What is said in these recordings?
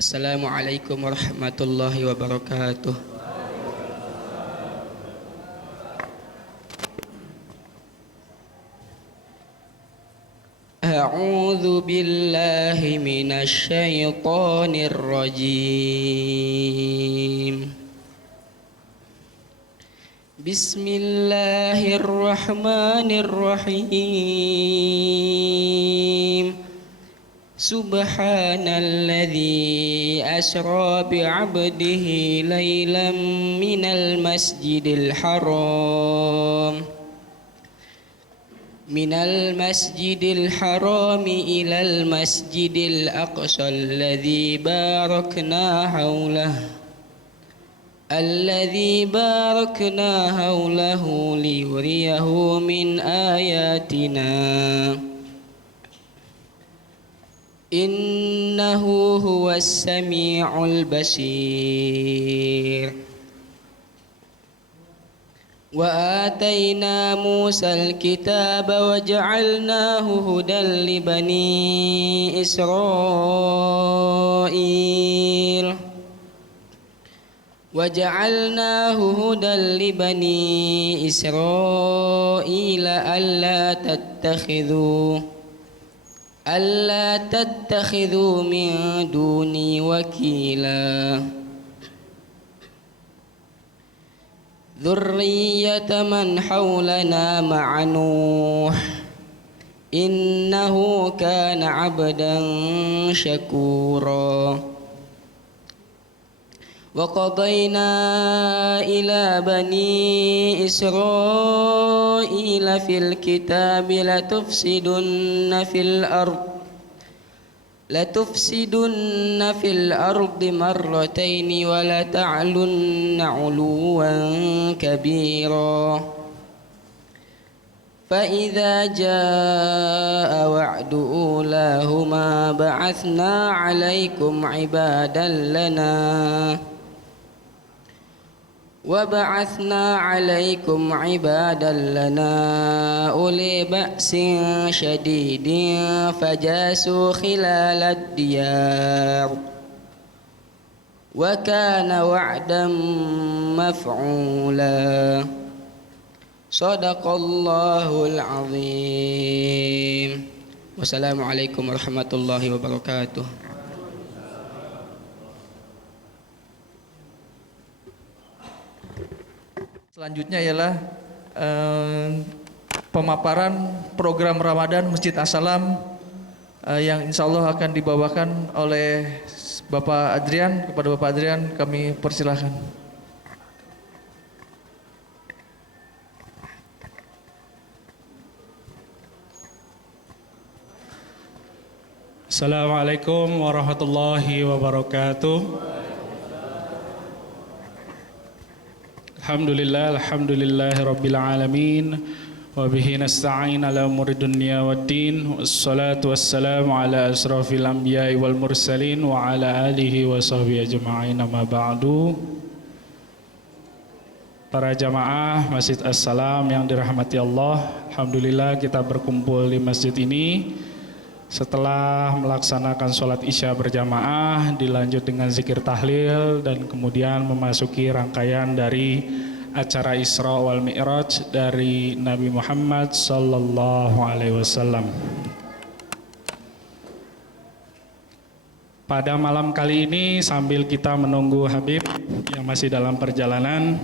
Assalamualaikum warahmatullahi wabarakatuh. A'udzu billahi minasy syaithanir rajim. Bismillahirrahmanirrahim. Subhanalladzi asra bi'abdihi lailan minal masjidil haram ilal masjidil aqsa alladzi barakna hawlahu liyuriyahu min ayatina innahu huwas sami'ul basir. Wa atayna Musal kitaba wa ja'alnahu hudan li bani Israil alla tattakhidhu min duni wakila dzurriyyata man hawlana ma'a Nuh innahu kana 'abdan syakura. Wa qadayna ila bani Israila fil kitabi latufsidunna fil ardi marrataini wa la ta'lunna 'uluwan kabira. Fa idza jaa wa'du ulahuma ba'athna 'alaikum 'ibadan lana uli ba'sin syadidin fajasu khilalad diyar wa kana wa'dan maf'ula. Shadaqallahul azim. Wassalamualaikum warahmatullahi wabarakatuh. Selanjutnya ialah pemaparan program Ramadan Masjid As-Salam yang insya Allah akan dibawakan oleh Bapak Adrian. Kepada Bapak Adrian kami persilahkan. Assalamualaikum warahmatullahi wabarakatuh. Alhamdulillahi rabbil alamin wa bihi nasta'in ala umuri dunya waddin wassalatu wassalamu ala asrafil anbiya'i wal mursalin wa ala alihi wa sahbihi ajma'in amma ba'du. Para jamaah Masjid As-Salam yang dirahmati Allah, alhamdulillah kita berkumpul di masjid ini setelah melaksanakan sholat isya berjamaah, dilanjut dengan zikir tahlil, dan kemudian memasuki rangkaian dari acara Isra wal Mi'raj dari Nabi Muhammad sallallahu alaihi wasallam. Pada malam kali ini sambil kita menunggu Habib yang masih dalam perjalanan,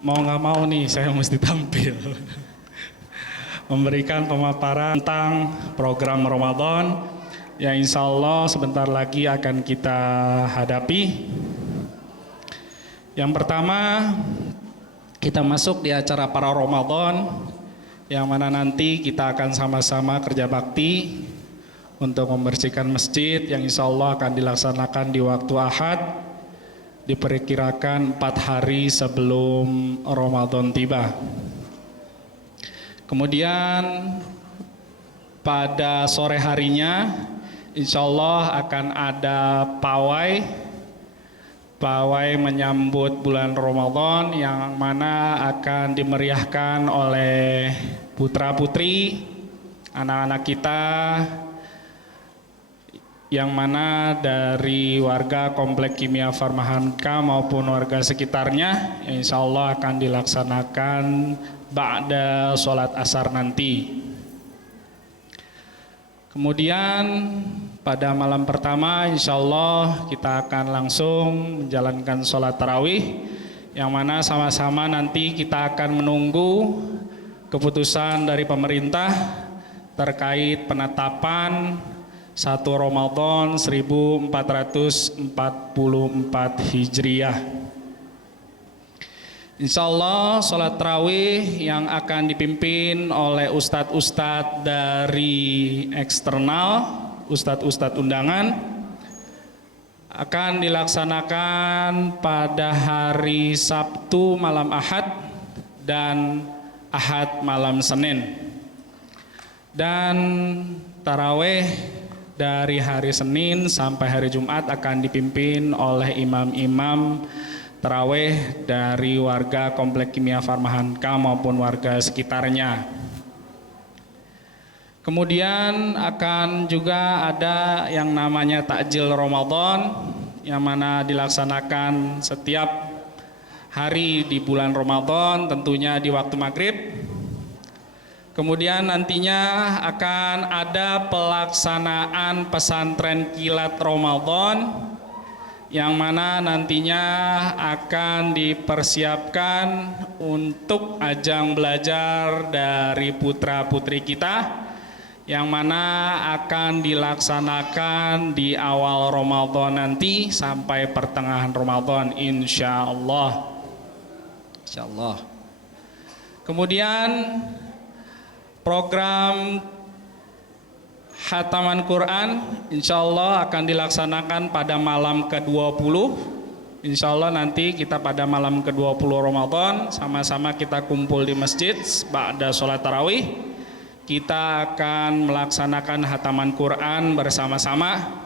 mau nggak mau nih saya mesti tampil memberikan pemaparan tentang program Ramadan yang insya Allah sebentar lagi akan kita hadapi. Yang pertama, kita masuk di acara para Ramadan yang mana nanti kita akan sama-sama kerja bakti untuk membersihkan masjid yang insya Allah akan dilaksanakan di waktu Ahad, diperkirakan 4 hari sebelum Ramadan tiba. Kemudian pada sore harinya insya Allah akan ada pawai menyambut bulan Ramadan yang mana akan dimeriahkan oleh putra-putri anak-anak kita yang mana dari warga Komplek Kimia Farmahanka maupun warga sekitarnya, yang insya Allah akan dilaksanakan ba'da sholat asar nanti. Kemudian pada malam pertama insya Allah kita akan langsung menjalankan sholat tarawih, yang mana sama-sama nanti kita akan menunggu keputusan dari pemerintah terkait penetapan 1 Ramadan 1444 Hijriah. Insya Allah sholat tarawih yang akan dipimpin oleh ustadz-ustadz dari eksternal, ustadz-ustadz undangan, akan dilaksanakan pada hari Sabtu malam Ahad dan Ahad malam Senin. Dan tarawih dari hari Senin sampai hari Jumat akan dipimpin oleh imam-imam tarawih dari warga Komplek Kimia Farmahanka maupun warga sekitarnya. Kemudian akan juga ada yang namanya takjil Ramadan, yang mana dilaksanakan setiap hari di bulan Ramadan, tentunya di waktu maghrib. Kemudian nantinya akan ada pelaksanaan pesantren kilat Ramadan, yang mana nantinya akan dipersiapkan untuk ajang belajar dari putra-putri kita, yang mana akan dilaksanakan di awal Ramadan nanti sampai pertengahan Ramadan insya Allah. Insya Allah. Kemudian program Khataman Quran insya Allah akan dilaksanakan pada malam ke-20. Insya Allah nanti kita pada malam ke-20 Ramadan sama-sama kita kumpul di masjid ba'da sholat tarawih. Kita akan melaksanakan Khataman Quran bersama-sama,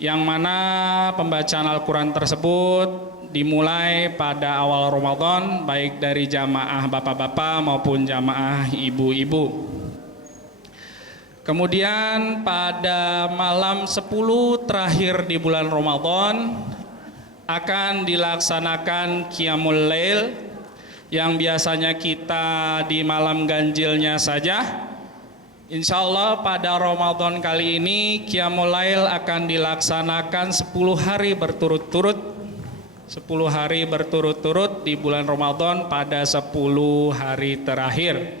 yang mana pembacaan Al-Quran tersebut dimulai pada awal Ramadan, baik dari jamaah bapak-bapak maupun jamaah ibu-ibu. Kemudian pada malam 10 terakhir di bulan Ramadan akan dilaksanakan Qiyamul Lail, yang biasanya kita di malam ganjilnya saja. Insya Allah pada Ramadan kali ini Qiyamul Lail akan dilaksanakan 10 hari berturut-turut. 10 hari berturut-turut di bulan Ramadan pada 10 hari terakhir.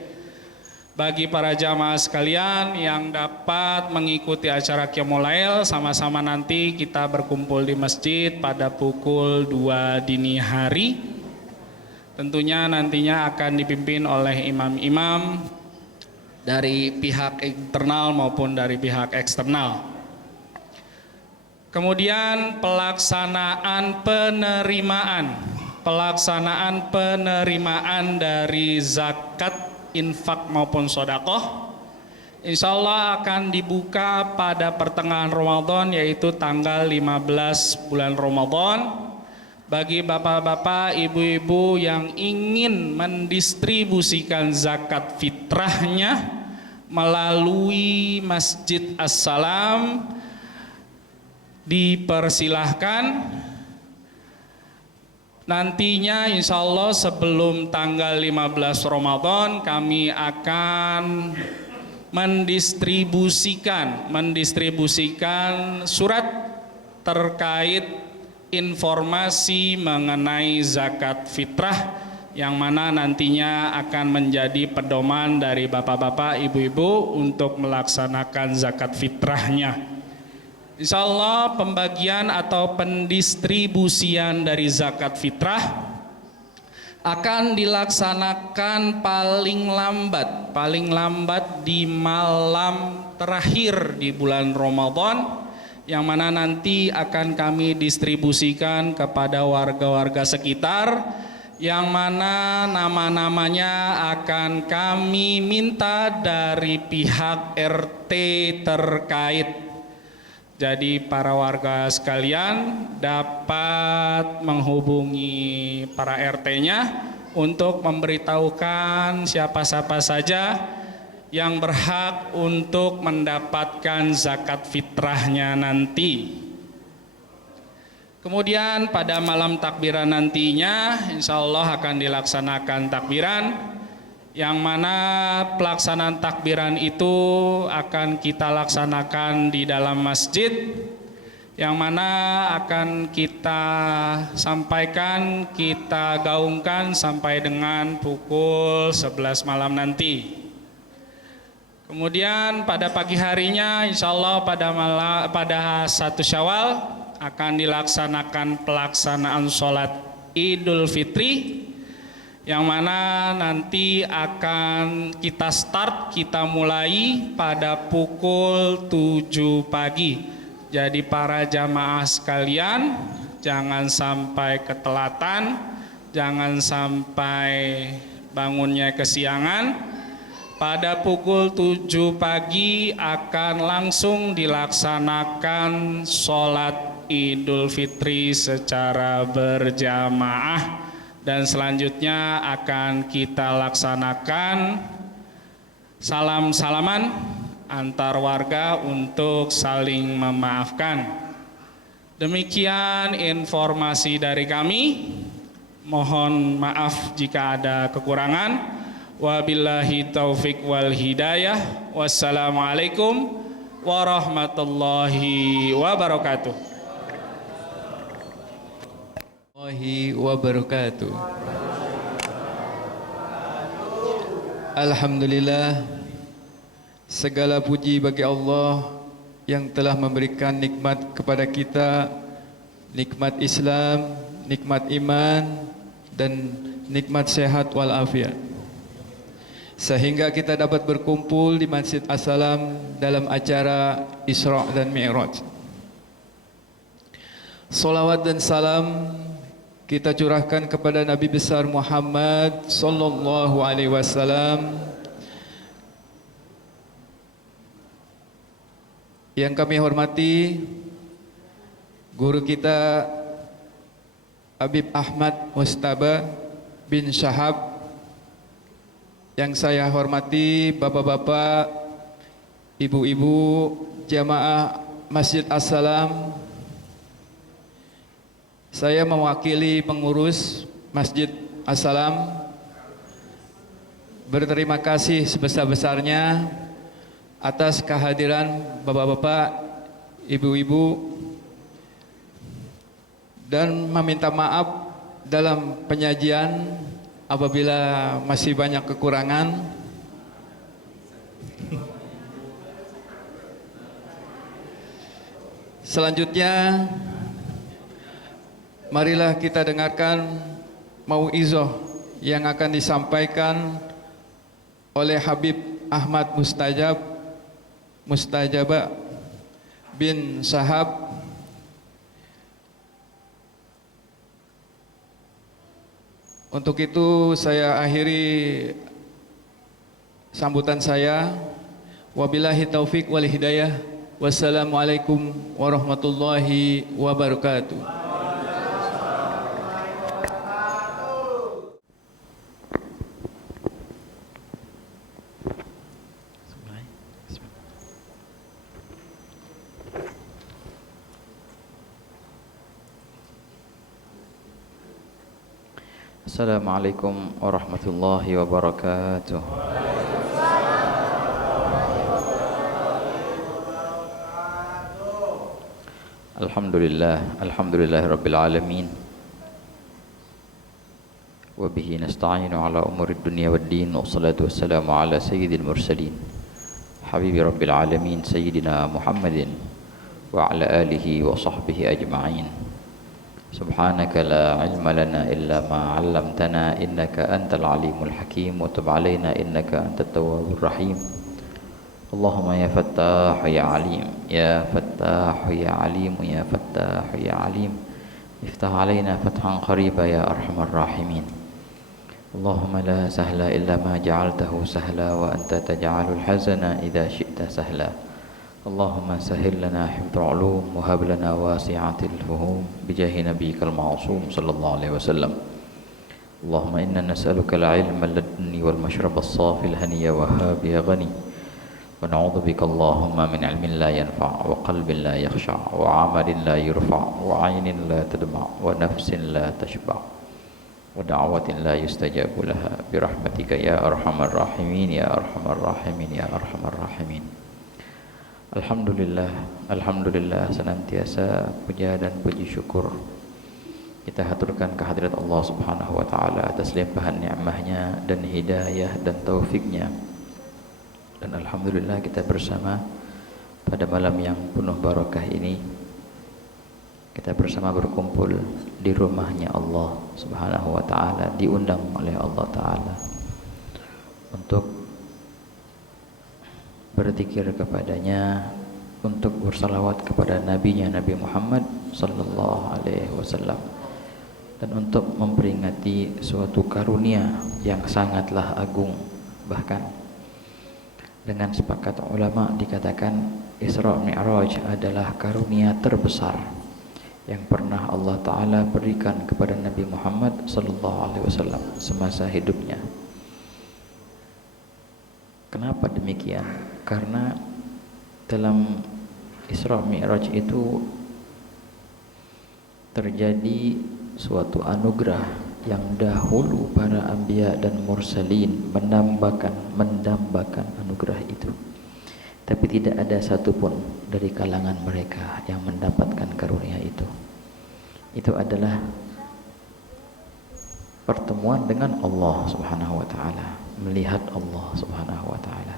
Bagi para jamaah sekalian yang dapat mengikuti acara Qiyamul Lail, sama-sama nanti kita berkumpul di masjid pada pukul 2 dini hari. Tentunya nantinya akan dipimpin oleh imam-imam dari pihak internal maupun dari pihak eksternal. Kemudian pelaksanaan penerimaan dari zakat, infak maupun sodakoh, insya Allah akan dibuka pada pertengahan Ramadan, yaitu tanggal 15 bulan Ramadan. Bagi bapak-bapak, ibu-ibu yang ingin mendistribusikan zakat fitrahnya melalui Masjid As-Salam, dipersilahkan. Nantinya insya Allah sebelum tanggal 15 Ramadan kami akan mendistribusikan surat terkait informasi mengenai zakat fitrah, yang mana nantinya akan menjadi pedoman dari bapak-bapak, ibu-ibu untuk melaksanakan zakat fitrahnya. Insya Allah pembagian atau pendistribusian dari zakat fitrah akan dilaksanakan paling lambat di malam terakhir di bulan Ramadan, yang mana nanti akan kami distribusikan kepada warga-warga sekitar, yang mana nama-namanya akan kami minta dari pihak RT terkait. Jadi para warga sekalian dapat menghubungi para RT-nya untuk memberitahukan siapa-siapa saja yang berhak untuk mendapatkan zakat fitrahnya nanti. Kemudian pada malam takbiran nantinya insya Allah akan dilaksanakan takbiran, yang mana pelaksanaan takbiran itu akan kita laksanakan di dalam masjid, yang mana akan kita sampaikan, kita gaungkan sampai dengan pukul 11 malam nanti. Kemudian pada pagi harinya insya Allah pada 1 Syawal akan dilaksanakan pelaksanaan sholat Idul Fitri, yang mana nanti akan kita mulai pada pukul 7 pagi. Jadi para jamaah sekalian jangan sampai ketelatan, jangan sampai bangunnya kesiangan. Pada pukul 7 pagi akan langsung dilaksanakan sholat Idul Fitri secara berjamaah, dan selanjutnya akan kita laksanakan salam-salaman antar warga untuk saling memaafkan. Demikian informasi dari kami. Mohon maaf jika ada kekurangan. Wabillahi taufik wal hidayah. Wassalamualaikum warahmatullahi wabarakatuh. Wabarakatuh. Alhamdulillah, segala puji bagi Allah yang telah memberikan nikmat kepada kita, nikmat Islam, nikmat iman, dan nikmat sehat walafiat, sehingga kita dapat berkumpul di Masjid As-Salam dalam acara Isra dan Mi'raj. Salawat dan salam kita curahkan kepada Nabi besar Muhammad sallallahu alaihi wasallam, yang kami hormati guru kita Habib Ahmad Mustaba bin Syahab, yang saya hormati bapak-bapak, ibu-ibu jamaah Masjid As-Salam. Saya mewakili pengurus Masjid As-Salam berterima kasih sebesar-besarnya atas kehadiran bapak-bapak, ibu-ibu, dan meminta maaf dalam penyajian apabila masih banyak kekurangan. Selanjutnya, marilah kita dengarkan mauizah yang akan disampaikan oleh Habib Ahmad Mustajaba bin Syahab. Untuk itu saya akhiri sambutan saya. Wabillahi taufik wal hidayah. Wassalamualaikum warahmatullahi wabarakatuh. Assalamualaikum warahmatullahi wabarakatuh. Alhamdulillah rabbil alamin. Wa bihi nasta'inu ala umurid dunya waddin. Wassalatu wassalamu ala sayyidil mursalin habibi rabbil alamin sayyidina Muhammadin wa ala alihi wa sahbihi ajma'in. Subhanaka la ilma lana illa ma 'allamtana innaka antal alimul hakim wa tub 'alaina innaka antat tawwabur rahim. Allahumma ya fattah ya alim, ya fattah ya alim, ya fattah ya alim, iftah 'alaina fathan qariba ya arhamar rahimin. Allahumma la sahla illa ma ja'altahu sahla wa anta taj'alul hazana idza syi'ta sahla. Allahumma sahil lana hifdhul ulum wa hab lana wasi'atil fuhum bijahi nabiyyikal ma'sum sallallahu alaihi wasallam. اللهم إنا نسألك العلم اللدني والمشرب الصافي الهني وهاب يا غني ونعوذ بك اللهم من علم لا ينفع وقلب لا يخشع وعمل لا يرفع وعين لا تدمع ونفس لا تشبع ودعوة لا يستجاب لها برحمتك يا أرحم الراحمين يا أرحم الراحمين يا أرحم الراحمين. Alhamdulillah senantiasa puja dan puji syukur kita haturkan kehadirat Allah Subhanahu wa taala atas limpahan nikmahnya dan hidayah dan taufiknya. Dan alhamdulillah kita bersama pada malam yang penuh barakah ini, kita bersama berkumpul di rumahnya Allah Subhanahu wa taala, diundang oleh Allah taala untuk berzikir kepadanya, untuk bersalawat kepada nabinya Nabi Muhammad sallallahu alaihi wasallam, dan untuk memperingati suatu karunia yang sangatlah agung. Bahkan dengan sepakat ulama dikatakan Isra Mi'raj adalah karunia terbesar yang pernah Allah Ta'ala berikan kepada Nabi Muhammad sallallahu alaihi wasallam semasa hidupnya. Kenapa demikian? Karena dalam Isra Mi'raj itu terjadi suatu anugerah yang dahulu para anbiya dan mursalin mendambakan anugerah itu, tapi tidak ada satupun dari kalangan mereka yang mendapatkan karunia itu. Itu adalah pertemuan dengan Allah Subhanahu wa taala, melihat Allah Subhanahu wa taala.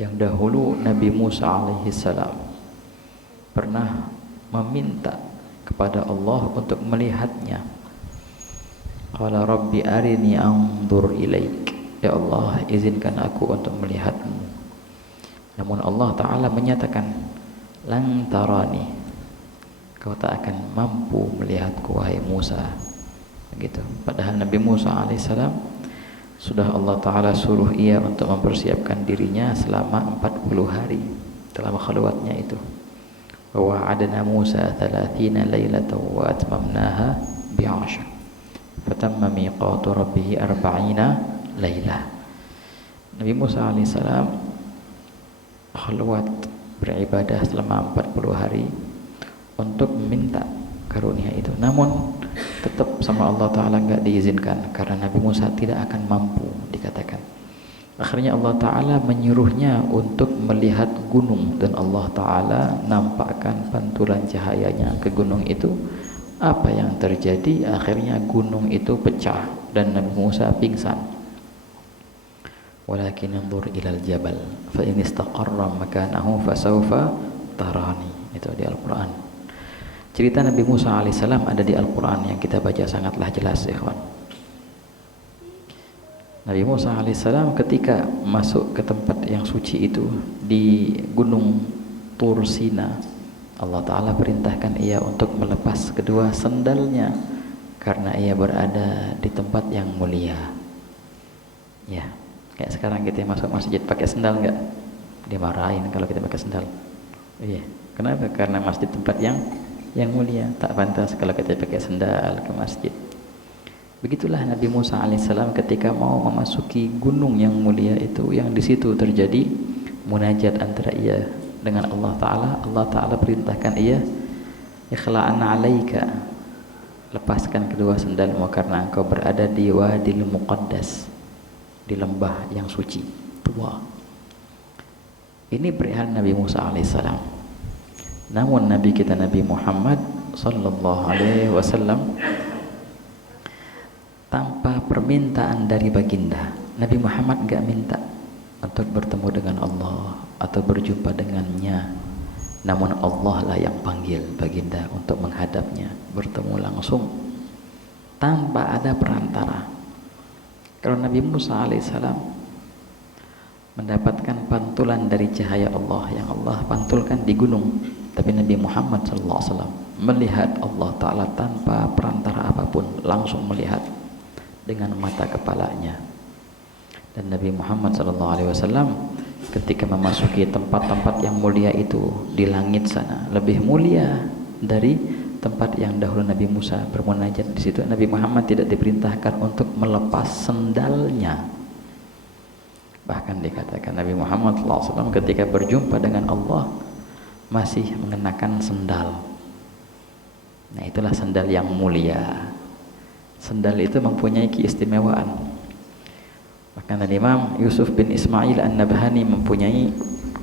Yang dahulu Nabi Musa alaihi salam pernah meminta kepada Allah untuk melihatnya. Qala rabbi arini anzur ilaik. Ya Allah, izinkan aku untuk melihatmu. Namun Allah Ta'ala menyatakan, lan tarani, kau tak akan mampu melihatku wahai Musa. Begitu. Padahal Nabi Musa alaihissalam sudah Allah Ta'ala suruh ia untuk mempersiapkan dirinya selama 40 hari dalam khalwatnya itu. Wa wa'adna Musa 30 lailatan wa atmamnaha bi'ashr fatamma miqatu rabbih 40 lailah. Nabi Musa alaihissalam khalwat beribadah selama 40 hari untuk meminta karunia itu. Namun tetap sama Allah Ta'ala enggak diizinkan karena Nabi Musa tidak akan mampu, dikatakan. Akhirnya Allah Ta'ala menyuruhnya untuk melihat gunung, dan Allah Ta'ala nampakkan pantulan cahayanya ke gunung itu. Apa yang terjadi? Akhirnya gunung itu pecah dan Nabi Musa pingsan. Walakin anzur ilal jabal fa in istaqarra makanahu fasawfa tarani. Itu di Al-Qur'an. Cerita Nabi Musa alaihissalam ada di Al-Quran yang kita baca sangatlah jelas, ikhwan. Nabi Musa alaihissalam ketika masuk ke tempat yang suci itu di gunung Tur Sina, Allah Ta'ala perintahkan ia untuk melepas kedua sandalnya karena ia berada di tempat yang mulia. Ya, kayak sekarang kita masuk masjid pakai sandal enggak? Dimarahin kalau kita pakai sandal. Iya, kenapa? Karena masjid tempat yang mulia, tak pantas kalau kita pakai sandal ke masjid. Begitulah Nabi Musa alaihissalam ketika mau memasuki gunung yang mulia itu, yang di situ terjadi munajat antara ia dengan Allah Ta'ala. Allah Ta'ala perintahkan ia, ikhla'an alaika, lepaskan kedua sandalmu karena engkau berada di wadil muqaddas, di lembah yang suci tua. Ini perihal Nabi Musa alaihissalam. Namun Nabi kita Nabi Muhammad sallallahu alaihi wasallam tanpa permintaan dari baginda, Nabi Muhammad enggak minta untuk bertemu dengan Allah atau berjumpa dengannya. Namun Allah lah yang panggil baginda untuk menghadapnya, bertemu langsung tanpa ada perantara. Kalau Nabi Musa alaihissalam mendapatkan pantulan dari cahaya Allah yang Allah pantulkan di gunung, tapi Nabi Muhammad SAW melihat Allah Ta'ala tanpa perantara apapun, langsung melihat dengan mata kepalanya. Dan Nabi Muhammad SAW ketika memasuki tempat-tempat yang mulia itu di langit sana, lebih mulia dari tempat yang dahulu Nabi Musa bermunajat. Di situ Nabi Muhammad tidak diperintahkan untuk melepas sendalnya. Bahkan dikatakan Nabi Muhammad SAW ketika berjumpa dengan Allah masih mengenakan sendal. Nah, itulah sendal yang mulia. Sendal itu mempunyai keistimewaan. Bahkan Imam Yusuf bin Ismail An-Nabhani mempunyai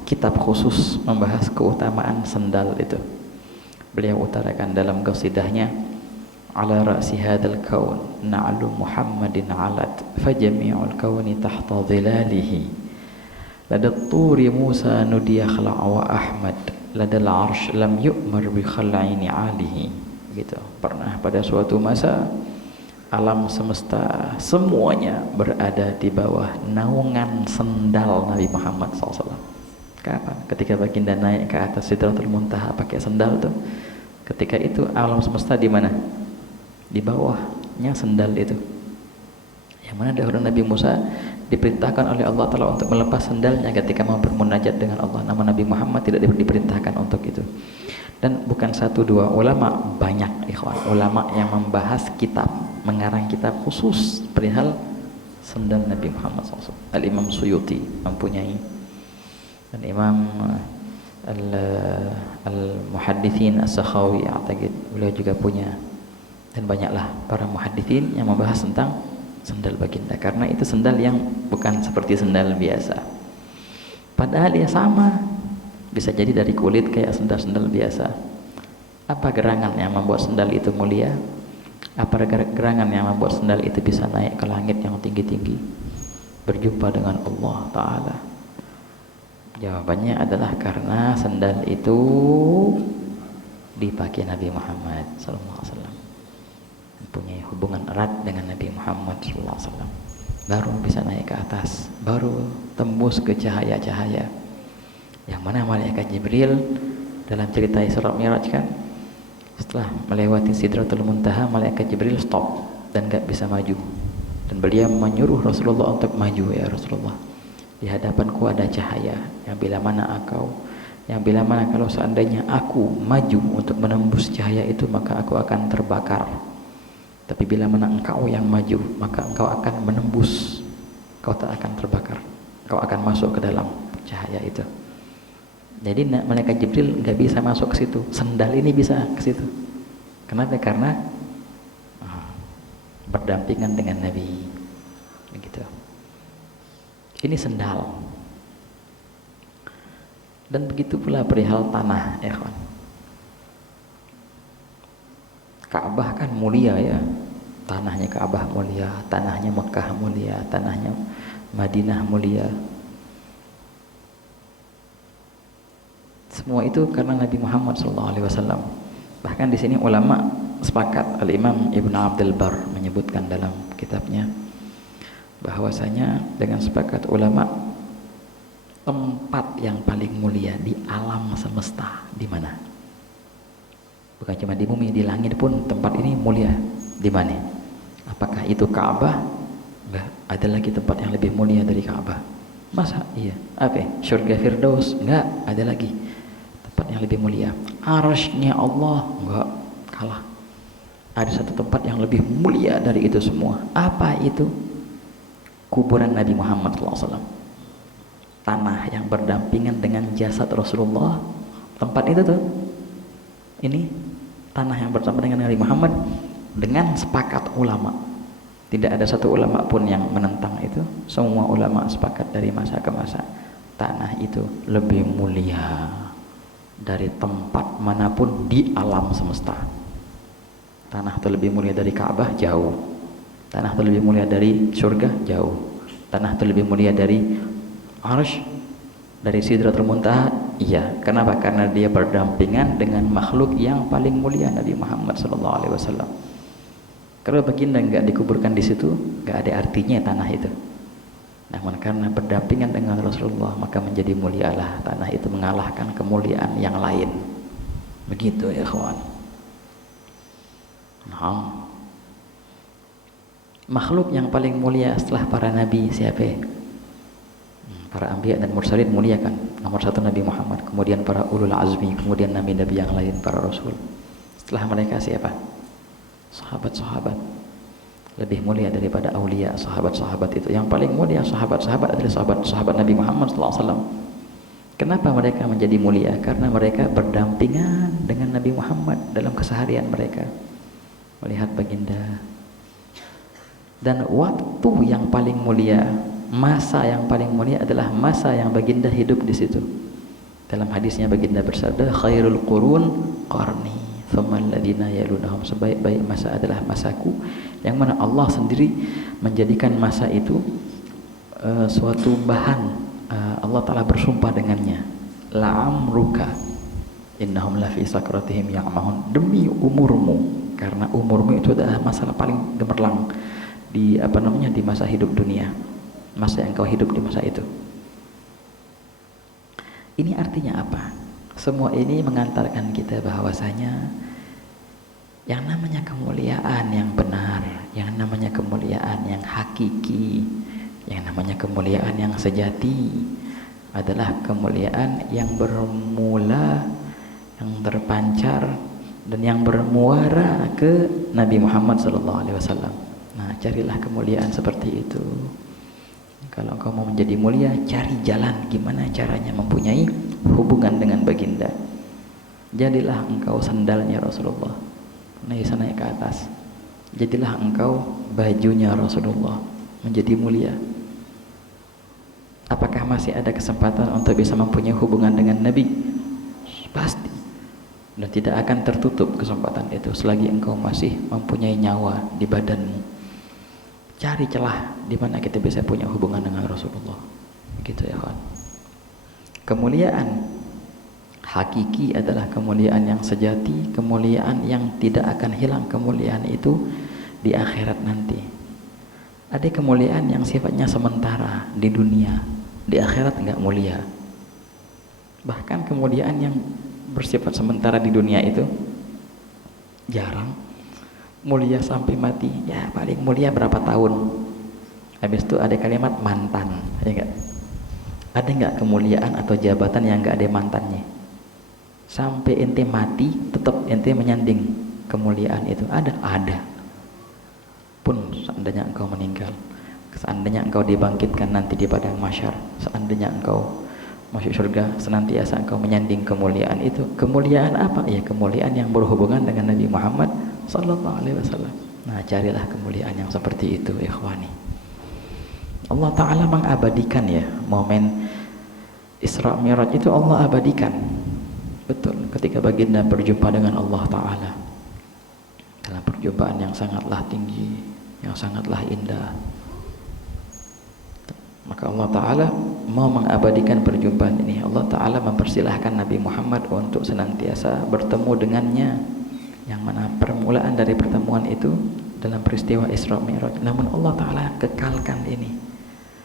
kitab khusus membahas keutamaan sendal itu. Beliau utarakan dalam qasidahnya, ala ra'si hadzal kaun na'lu Muhammadin 'alat fajami'ul kauni tahta dhilalihi ladat turi Musa nudiya khala'a wa Ahmad ladal 'arsy lam yu'mar bi khal'ini 'alihi. Gitu. Pernah pada suatu masa alam semesta semuanya berada di bawah naungan sendal Nabi Muhammad SAW. Kapan? Ketika baginda naik ke atas Sidratul Muntaha pakai sendal tuh. Ketika itu alam semesta di mana? Di bawahnya sendal itu. Yang mana dahulu Nabi Musa diperintahkan oleh Allah Ta'ala untuk melepas sendalnya ketika mau bermunajat dengan Allah. Namun Nabi Muhammad tidak diperintahkan untuk itu. Dan bukan satu dua ulama, banyak ikhwan ulama yang membahas kitab, mengarang kitab khusus perihal sendal Nabi Muhammad SAW. Al-Imam Suyuti mempunyai, dan Imam Al-Muhaddithin As-Sakhawi beliau juga punya, dan banyaklah para muhaddithin yang membahas tentang sendal baginda, karena itu sendal yang bukan seperti sendal biasa, padahal dia sama, bisa jadi dari kulit kayak sendal-sendal biasa. Apa gerangan yang membuat sendal itu mulia? Apa gerangan yang membuat sendal itu bisa naik ke langit yang tinggi-tinggi berjumpa dengan Allah Ta'ala? Jawabannya adalah karena sendal itu dipakai Nabi Muhammad SAW, mempunyai hubungan erat dengan Nabi Muhammad SAW, baru bisa naik ke atas, baru tembus ke cahaya-cahaya. Yang mana malaikat Jibril dalam cerita Isra Mi'raj kan, setelah melewati Sidratul Muntaha, malaikat Jibril stop dan gak bisa maju, dan beliau menyuruh Rasulullah untuk maju. Ya Rasulullah, di hadapanku ada cahaya yang bila mana kalau seandainya aku maju untuk menembus cahaya itu, maka aku akan terbakar. Tapi bila mana engkau yang maju, maka engkau akan menembus, kau tak akan terbakar, kau akan masuk ke dalam cahaya itu. Jadi malaikat Jibril nggak bisa masuk ke situ, sendal ini bisa ke situ. Kenapa? Karena berdampingan dengan Nabi, begitu. Ini sendal. Dan begitu pula perihal tanah, ya kawan. Ka'bah kan mulia ya, tanahnya Ka'bah mulia, tanahnya Mekah mulia, tanahnya Madinah mulia. Semua itu karena Nabi Muhammad SAW. Bahkan di sini ulama sepakat, Al-Imam Ibn Abdul Bar menyebutkan dalam kitabnya bahwasanya dengan sepakat ulama, tempat yang paling mulia di alam semesta di mana? Bukan cuma di bumi, di langit pun tempat ini mulia. Di mana? Apakah itu Ka'bah? Enggak, ada lagi tempat yang lebih mulia dari Ka'bah. Masa? Iya. Apa? Surga Firdaus? Enggak, ada lagi tempat yang lebih mulia. Arasy-Nya Allah? Enggak, kalah. Ada satu tempat yang lebih mulia dari itu semua. Apa itu? Kuburan Nabi Muhammad SAW. Tanah yang berdampingan dengan jasad Rasulullah. Tempat itu tuh, ini tanah yang bersama dengan Nabi Muhammad, dengan sepakat ulama. Tidak ada satu ulama pun yang menentang itu. Semua ulama sepakat dari masa ke masa, tanah itu lebih mulia dari tempat manapun di alam semesta. Tanah itu lebih mulia dari Ka'bah? Jauh. Tanah itu lebih mulia dari surga? Jauh. Tanah itu lebih mulia dari Arsy, dari Sidratul Muntaha? Iya. Kenapa? Karena dia berdampingan dengan makhluk yang paling mulia, Nabi Muhammad SAW. Kalau baginda nggak dikuburkan di situ, nggak ada artinya tanah itu. Namun karena berdampingan dengan Rasulullah, maka menjadi mulialah tanah itu, mengalahkan kemuliaan yang lain. Begitu ya kawan. Nah, makhluk yang paling mulia setelah para nabi siapa? Para anbiya dan mursalin mulia kan. Nomor satu Nabi Muhammad, kemudian para ulul azmi, kemudian nabi-nabi yang lain, para rasul. Setelah mereka siapa? Sahabat-sahabat. Lebih mulia daripada aulia. Sahabat-sahabat itu yang paling mulia. Sahabat-sahabat adalah sahabat-sahabat Nabi Muhammad SAW. Kenapa mereka menjadi mulia? Karena mereka berdampingan dengan Nabi Muhammad dalam keseharian mereka, melihat baginda. Dan waktu yang paling mulia, masa yang paling mulia adalah masa yang baginda hidup di situ. Dalam hadisnya baginda bersabda, khairul qurun qarni, faman ladina yalunahum, sebaik-baik masa adalah masaku, yang mana Allah sendiri menjadikan masa itu suatu bahan. Allah Ta'ala bersumpah dengannya, la'amruka innahum lafi sakratihim ya'mahun, demi umurmu, karena umurmu itu adalah masalah paling gemerlang di di masa hidup dunia, masa yang kau hidup di masa itu. Ini artinya apa? Semua ini mengantarkan kita bahwasanya yang namanya kemuliaan yang benar, yang namanya kemuliaan yang hakiki, yang namanya kemuliaan yang sejati adalah kemuliaan yang bermula, yang terpancar dan yang bermuara ke Nabi Muhammad SAW. Nah, carilah kemuliaan seperti itu. Kalau engkau mau menjadi mulia, cari jalan gimana caranya mempunyai hubungan dengan baginda. Jadilah engkau sandalnya Rasulullah, naik sana ke atas. Jadilah engkau bajunya Rasulullah, menjadi mulia. Apakah masih ada kesempatan untuk bisa mempunyai hubungan dengan Nabi? Pasti. Dan tidak akan tertutup kesempatan itu selagi engkau masih mempunyai nyawa di badanmu. Cari celah di mana kita bisa punya hubungan dengan Rasulullah. Begitu ya kawan. Kemuliaan hakiki adalah kemuliaan yang sejati, kemuliaan yang tidak akan hilang. Kemuliaan itu di akhirat nanti. Ada kemuliaan yang sifatnya sementara di dunia, di akhirat enggak mulia. Bahkan kemuliaan yang bersifat sementara di dunia itu jarang. Mulia sampai mati, ya paling mulia berapa tahun. Habis itu ada kalimat mantan, ya enggak? Ada enggak kemuliaan atau jabatan yang enggak ada mantannya? Sampai ente mati tetap ente menyanding kemuliaan itu. Ada. Pun seandainya engkau meninggal, seandainya engkau dibangkitkan nanti di padang mahsyar, seandainya engkau masuk surga, senantiasa engkau menyanding kemuliaan itu. Kemuliaan apa? Ya kemuliaan yang berhubungan dengan Nabi Muhammad SAW. Nah, carilah kemuliaan yang seperti itu, ikhwani. Allah Ta'ala mengabadikan ya momen Isra Mi'raj itu, Allah abadikan. Betul, ketika baginda berjumpa dengan Allah Ta'ala dalam perjumpaan yang sangatlah tinggi, yang sangatlah indah. Maka Allah Ta'ala mau mengabadikan perjumpaan ini. Allah Ta'ala mempersilahkan Nabi Muhammad untuk senantiasa bertemu dengannya, yang mana permulaan dari pertemuan itu dalam peristiwa Isra Mi'raj. Namun Allah Ta'ala kekalkan ini,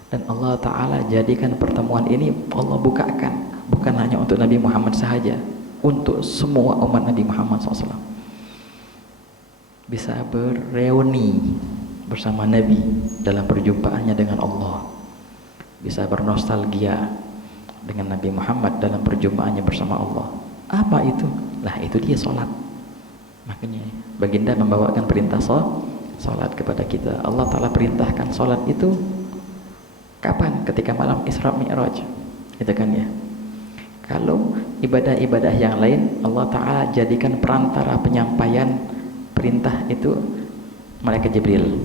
dan Allah Ta'ala jadikan pertemuan ini Allah bukakan bukan hanya untuk Nabi Muhammad sahaja, untuk semua umat Nabi Muhammad SAW bisa bereuni bersama Nabi dalam perjumpaannya dengan Allah, bisa bernostalgia dengan Nabi Muhammad dalam perjumpaannya bersama Allah. Apa itu? Lah itu dia sholat. Makanya baginda membawakan perintah sholat kepada kita. Allah Ta'ala perintahkan sholat itu kapan? Ketika malam Isra Mi'raj, itu kan ya. Kalau ibadah-ibadah yang lain Allah Ta'ala jadikan perantara penyampaian perintah itu malaikat Jibril.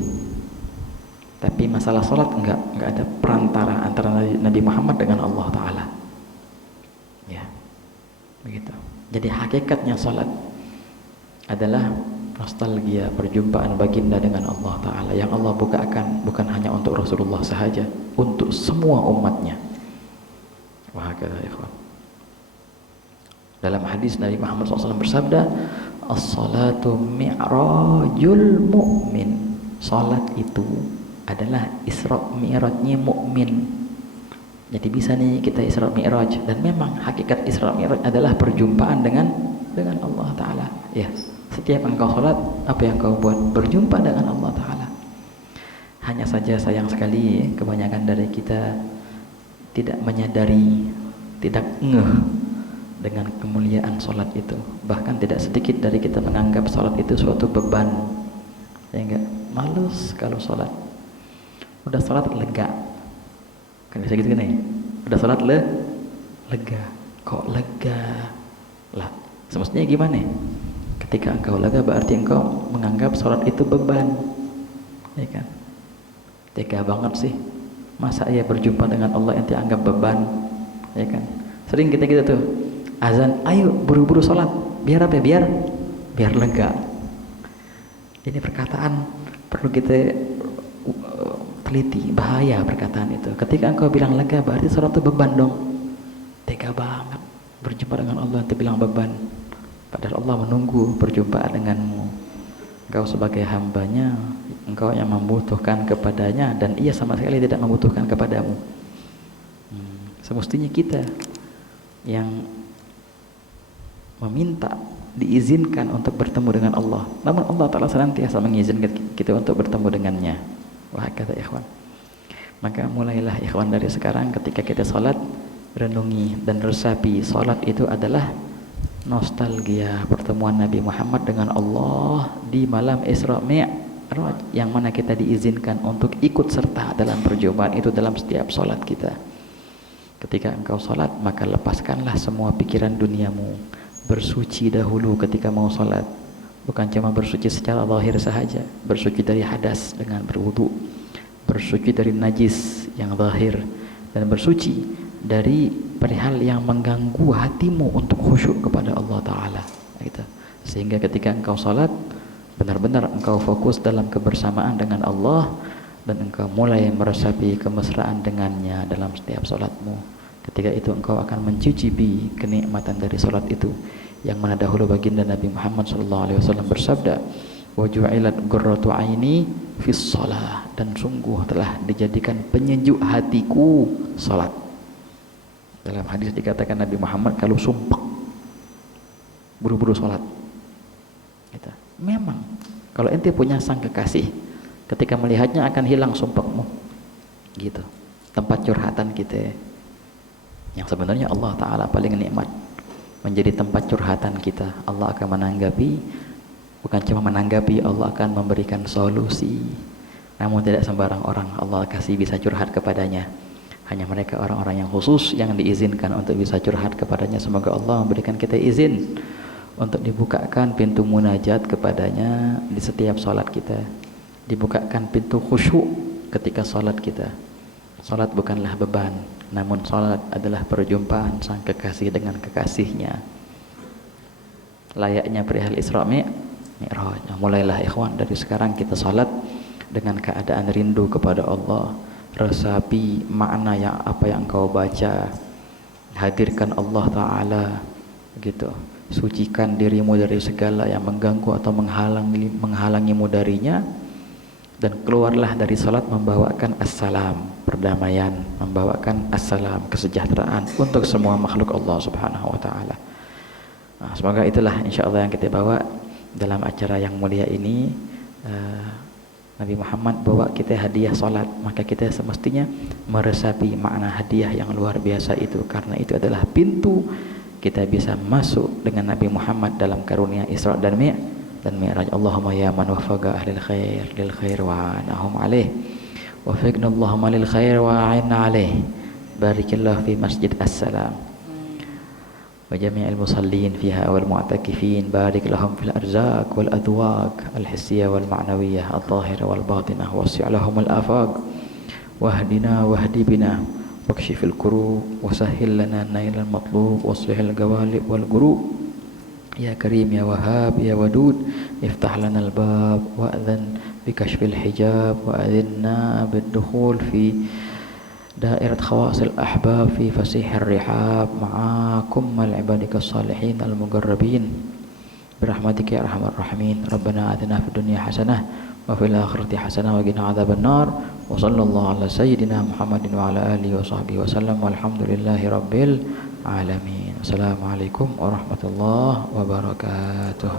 Tapi masalah sholat enggak ada perantara antara Nabi Muhammad dengan Allah Ta'ala. Ya, begitu. Jadi hakikatnya sholat adalah nostalgia perjumpaan baginda dengan Allah Ta'ala, yang Allah bukakan bukan hanya untuk Rasulullah sahaja, untuk semua umatnya. Wahakala ikhwan. Dalam hadis Nabi Muhammad SAW bersabda, as-salatu mi'rajul mu'min. Salat itu adalah Isra Mi'rajnya mukmin. Jadi bisa nih kita Isra Mi'raj, dan memang hakikat Isra Mi'raj adalah perjumpaan dengan Allah Ta'ala. Ya, setiap engkau salat, apa yang kau buat? Berjumpa dengan Allah Ta'ala. Hanya saja sayang sekali kebanyakan dari kita tidak menyadari, tidak ngeh dengan kemuliaan sholat itu. Bahkan tidak sedikit dari kita menganggap sholat itu suatu beban. Ya enggak? Males kalau sholat. Udah sholat lega. Kan bisa gitu kan ya? Udah sholat lega. Kok lega? Lah, semestinya gimana? Ketika engkau lega berarti engkau menganggap sholat itu beban. Ya kan? Tega banget sih. Masa ia berjumpa dengan Allah ente anggap beban? Ya kan? Sering kita gitu tuh. Azan, ayo buru-buru sholat. Biar apa? Biar lega. Ini perkataan perlu kita teliti. Bahaya perkataan itu. Ketika engkau bilang lega berarti sholat itu beban dong. Tega banget. Berjumpa dengan Allah ente bilang beban. Padahal Allah menunggu perjumpaan denganmu. Engkau sebagai hambanya, engkau yang membutuhkan kepadanya dan ia sama sekali tidak membutuhkan kepadamu. Semestinya kita yang meminta diizinkan untuk bertemu dengan Allah. Namun Allah Ta'ala senantiasa mengizinkan kita untuk bertemu dengannya. Wah kata ikhwan. Maka mulailah ikhwan dari sekarang ketika kita sholat, renungi dan resapi sholat itu adalah nostalgia pertemuan Nabi Muhammad dengan Allah di malam Isra Mi'raj, yang mana kita diizinkan untuk ikut serta dalam perjumpaan itu dalam setiap sholat kita. Ketika engkau sholat, maka lepaskanlah semua pikiran duniamu. Bersuci dahulu ketika mau sholat. Bukan cuma bersuci secara zahir sahaja. Bersuci dari hadas dengan berwudu. Bersuci dari najis yang zahir. Dan bersuci dari perihal yang mengganggu hatimu untuk khusyuk kepada Allah Ta'ala. Gitu. Sehingga ketika engkau sholat, benar-benar engkau fokus dalam kebersamaan dengan Allah. Dan engkau mulai meresapi kemesraan dengannya dalam setiap sholatmu. Ketika itu engkau akan mencicipi kenikmatan dari sholat itu, yang mana dahulu baginda Nabi Muhammad SAW bersabda, wa ju'ilat qurratu aini fis shalah, dan sungguh telah dijadikan penyejuk hatiku sholat. Dalam hadis dikatakan Nabi Muhammad kalau sumpah buru-buru sholat. Gitu. Memang kalau ente punya sang kekasih, ketika melihatnya akan hilang sumpahmu. Gitu. Tempat curhatan kita. Yang sebenarnya Allah Ta'ala paling nikmat menjadi tempat curhatan kita. Allah akan menanggapi, bukan cuma menanggapi, Allah akan memberikan solusi. Namun tidak sembarang orang Allah kasih bisa curhat kepadanya. Hanya mereka orang-orang yang khusus yang diizinkan untuk bisa curhat kepadanya. Semoga Allah memberikan kita izin untuk dibukakan pintu munajat kepadanya di setiap sholat kita. Dibukakan pintu khusyuk ketika sholat kita. Sholat bukanlah beban, namun sholat adalah perjumpaan sang kekasih dengan kekasihnya. Layaknya perihal Isra Mi'raj. Mulailah ikhwan dari sekarang kita sholat dengan keadaan rindu kepada Allah. Resapi makna apa yang engkau baca. Hadirkan Allah Ta'ala gitu. Sucikan dirimu dari segala yang mengganggu atau menghalangimu darinya. Dan keluarlah dari salat membawakan assalam, perdamaian, membawakan assalam, kesejahteraan untuk semua makhluk Allah Subhanahu wa Ta'ala. Nah, semoga itulah insyaallah yang kita bawa dalam acara yang mulia ini. Nabi Muhammad bawa kita hadiah salat, maka kita semestinya meresapi makna hadiah yang luar biasa itu, karena itu adalah pintu kita bisa masuk dengan Nabi Muhammad dalam karunia Isra dan Mi'raj. Allahumma ya man wafaqa ahlil khair lil khair wa anahum alaih, wafiqna Allahumma lil khair wa a'inna alaih. Barakallahu fi masjid as-salam wa jami'il musallin fiha wal mu'takifin. Barik lahum fil arzaq wal adwaq al hissiyah wal ma'nawiyah al zahirah wal batinah, wasi' lahum al afaq wahdina wahdi bina wakshifil kurub wasahhil lana nailal matlub waslihil gawalib wal gurub. Ya Karim ya Wahhab ya Wadud, iftah lana al-bab wa'adhan bikashfil hijab wa'adhinna bid-dukhul fi dairat khawasil ahbab fi fasihir rihab ma'akum mal-ibadika salihin al-mugarrabin birahmatika ya arhamar rahimin. Rabbana atina fid dunya hasanah wa fil akhirati hasanah wa qina adzaban nar. Wa sallallahu ala sayyidina Muhammadin wa ala alihi wa sahbihi wa sallam walhamdulillahi rabbil alamin. Assalamualaikum warahmatullahi wabarakatuh.